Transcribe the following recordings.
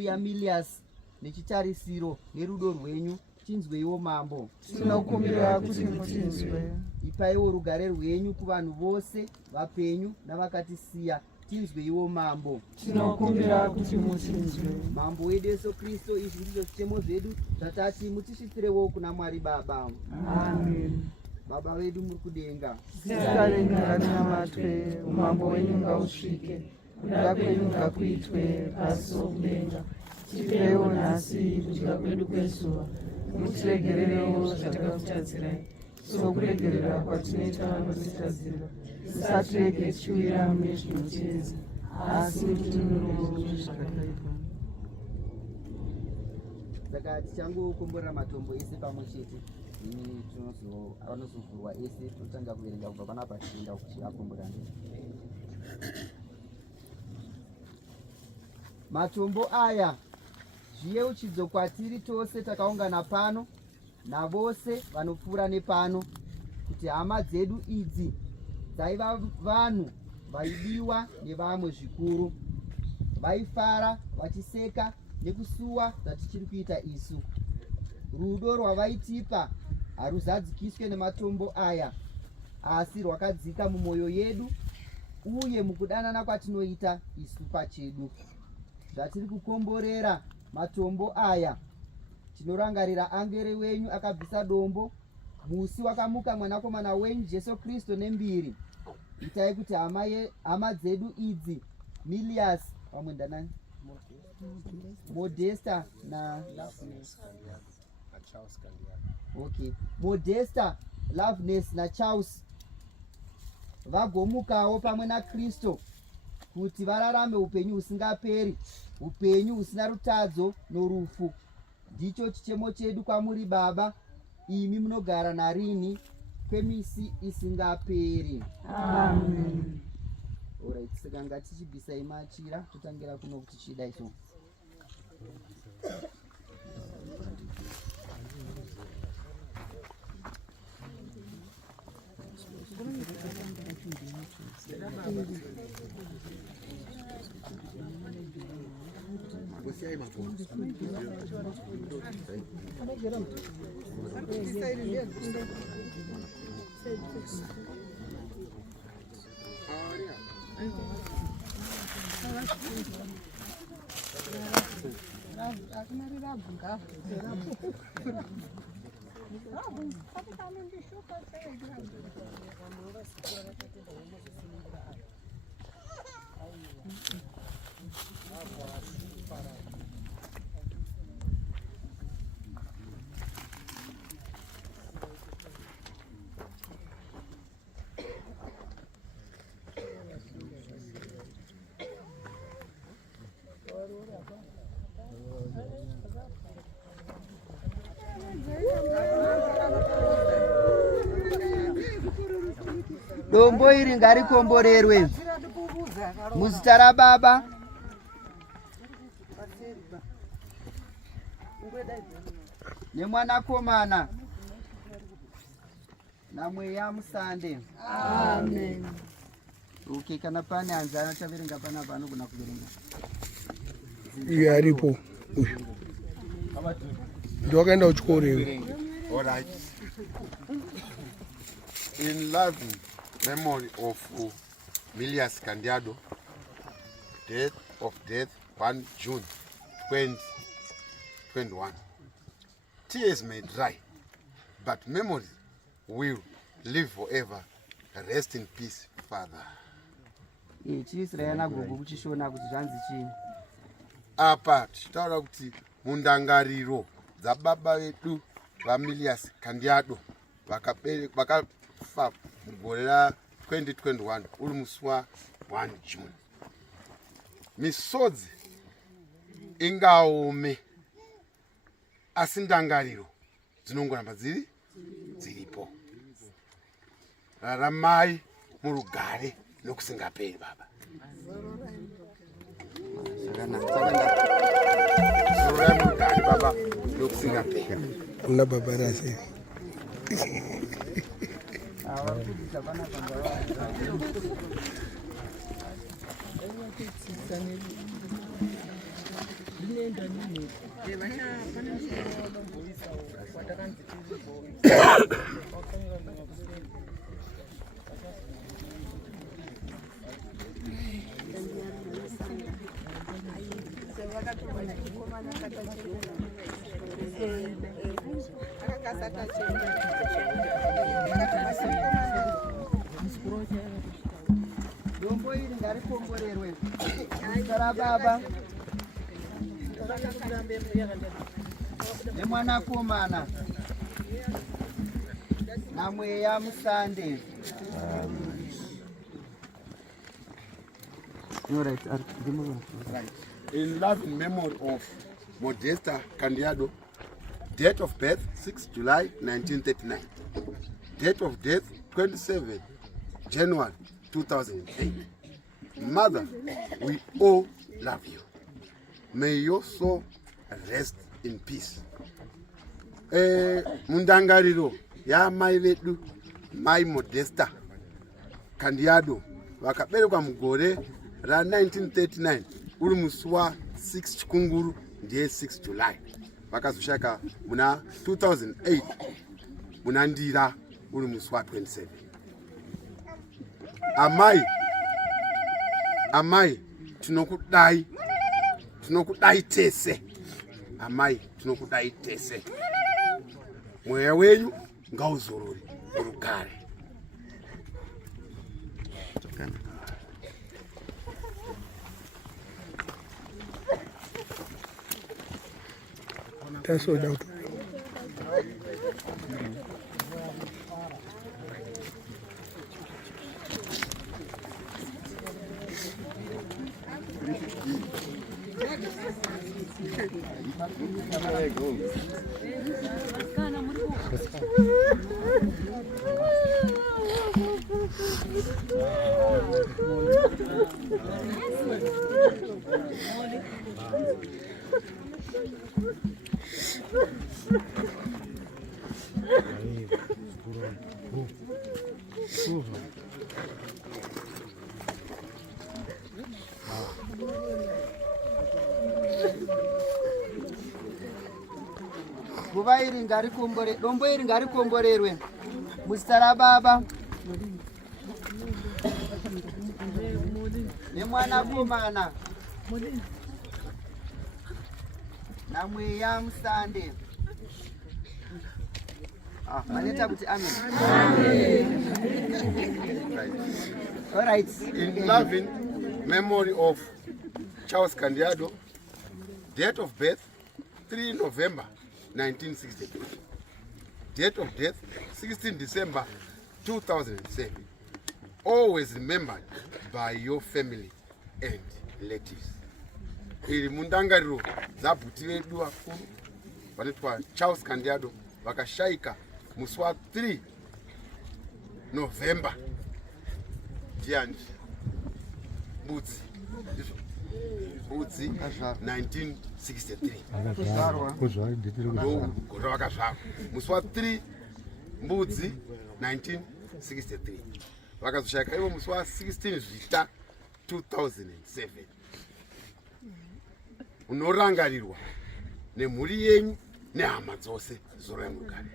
Yamilias nechitarisiro nerudo rwenyu tinzweiwo mambo. Tinokumbira kuti mutinzwe. Ipaiwo rugare rwenyu kuvanhu vose vapenyu navakatisiya tinzweiwo mambo. Tinokumbira kuti mutinzwe. Mambo wedu Yesu Kristo, izvi ndizvo zvitemo zvedu zvatati mutisvitirewo kuna Mwari Baba. Amen. Baba wedu muri kudenga, zita renyu ngarinamatwe, umambo hwenyu ngausvike, kuda kwenyu ngakuitwe pasi sokudenga. Tipewo nhasi kudya kwedu kwezuva, mutiregererewo zvatakakutadzirai, sokuregerera kwatinoita vanotitadzira. Musatirege tichiwira mune zvinotedza, asi mutinuruwo zvakaipa. Saka tichangokomborera matombo ese pamwe chete. Anozovhurwa ese totanga kuverenga kubva panapa tichienda kuchiakomborana. Matombo aya zviyeuchidzo kwatiri tose takaungana pano navose vanopfuura nepano, kuti hama dzedu idzi dzaiva vanhu vaidiwa nevamwe zvikuru, vaifara vachiseka nekusuwa zvatichiri kuita isu. Rudo rwavaitipa haruzadzikiswe nematombo aya, asi rwakadzika mumwoyo yedu uye mukudanana kwatinoita isu pachedu. Zvatiri kukomborera matombo aya, tinorangarira angere wenyu akabvisa dombo, musi wakamuka mwanakomana wenyu Jesu Kristo nembiri. Itai kuti hama dzedu idzi, Milias pamwe ndanani Modesta na okay, Modesta, Loveness na Charles, vagomukawo pamwe na Kristo kuti vararame upenyu husingaperi, upenyu husina rutadzo norufu. Ndicho chichemo chedu kwamuri Baba, imi munogara narini kwemisi isingaperi. Amen. Alright, saka ngatichibvisai machira totangira kuno kuti chida iso. Dombo iri ngarikomborerwe muzita raBaba nemwanakomana namweya musande. Amen. Okay, kana pane anzana taverenga panapa anogona kuverenga. Iye aripo uyu ndowakaenda kuchikoro iwe. All right. In loving memory of Milias Kandiado, death 1 June 2021. Tears may dry, but memories will live forever. Rest in peace, Father. Chiisirayana gogo kuchishona kuti zvanzi chii. Apa tichitaura kuti mundangariro dzababa vedu vaMilias Kandiado vakafa mugore ra 2021 uri musi wa 1 June. Misodzi ingaome asi ndangariro dzinongoramba dziripo. Raramai murugare nokusingaperi Baba. Baba nokusingaperi. Una baba rase. Dombo iri ngarikomborerwe zita baba nemwanakomana namweya musande. In love and memory of Modesta Kandiado, date of birth 6 July 1939, date of death 27 January 2008. Mother, we all love you. May your soul rest in peace. Mundangariro ya mai vedu mai Modesta Kandiado vakaberekwa mugore ra 1939 uri musi wa 6 chikunguru ndiye 6 July. Vakazoshaka muna 2008 muna ndira uri musi wa 27. Amai tinokudai tese. Amai tinokudai tese. Mweya wenyu ngauzorori urugare. That's all doubt. Guva iri ngarikombore, dombo iri ngarikomborerwe muzita rababa nemwanakomana namweya musande. Maneta kuti amen. All right. In loving memory of Charles Kandiado, date of birth 3 November 1962, date of death 16 December 2007. Always remembered by your family and relatives. Iri mundangariro zabhuti vedu vakuru vanotwa Charles Kandiado vakashaika musi wa 3 November ndiani Budzi 1963 gora vakazvarwa musi wa 3 Mbudzi 1963 vakazoshaika ivo musi wa 16 Zvita 2007. Unorangarirwa nemhuri yenyu nehama dzose zoro yamugare.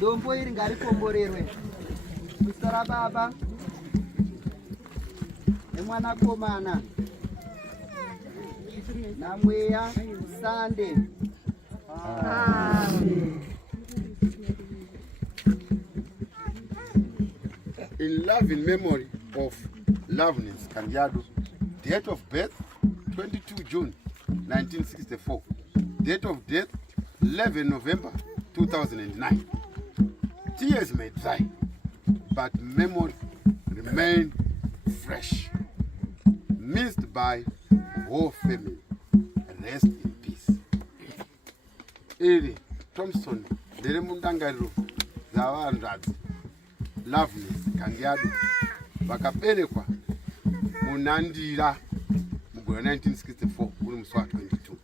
Dombo iri ngarikomborerwe muzita rababa nemwanakomana namweya musande. In love in memory of Loveness Kandiado, date of birth 22 June 1964, date of death 11 November 2009. Tears may dry, but memory remain fresh. Missed by whole family. rest in peace. Iri Tombstone ndere mundangariro dzavanhadzi Loveness Kandiado vakaberekwa munandira mugore 1964 uri musi wa22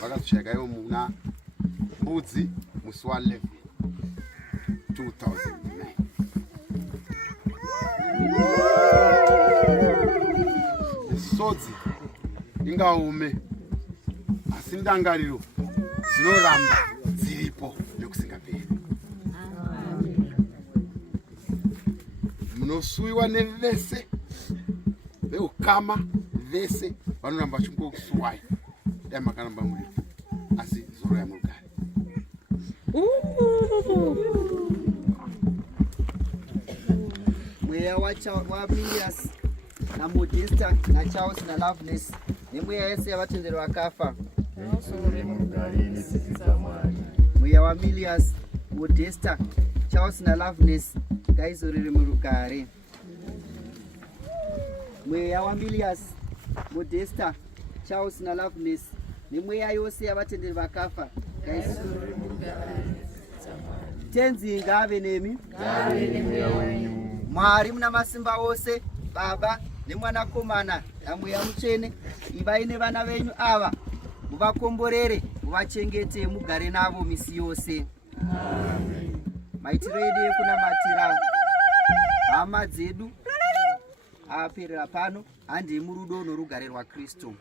vakazoshaika ivo muna mbudzi musi wa11 2009. Misodzi ingaume asi ndangariro dzinoramba dziripo nekusingaperi. Munosuwiwa nevese veukama vese vanoramba vachingokusuwai dai makaramba muri asi zoro yamugari. Mweya wamilias naModesta naCharles naLoveness nemweya yese yavatenderi vakafa. Mweya wamilias Modesta Charles naLoveness ngaizorere murugare. Mweya wamilias Modesta Charles naLoveness nemweya yose yavatenderi vakafa ngaizorere murugare. Tenzi ngave nemi. Mwari muna masimba ose, Baba nemwanakomana namweya mutsvene, ivai nevana venyu ava muvakomborere, muvachengete, mugare navo misi yose. Maitiro edu ekunamatira hama dzedu aperera pano, handei murudo norugare rwaKristu.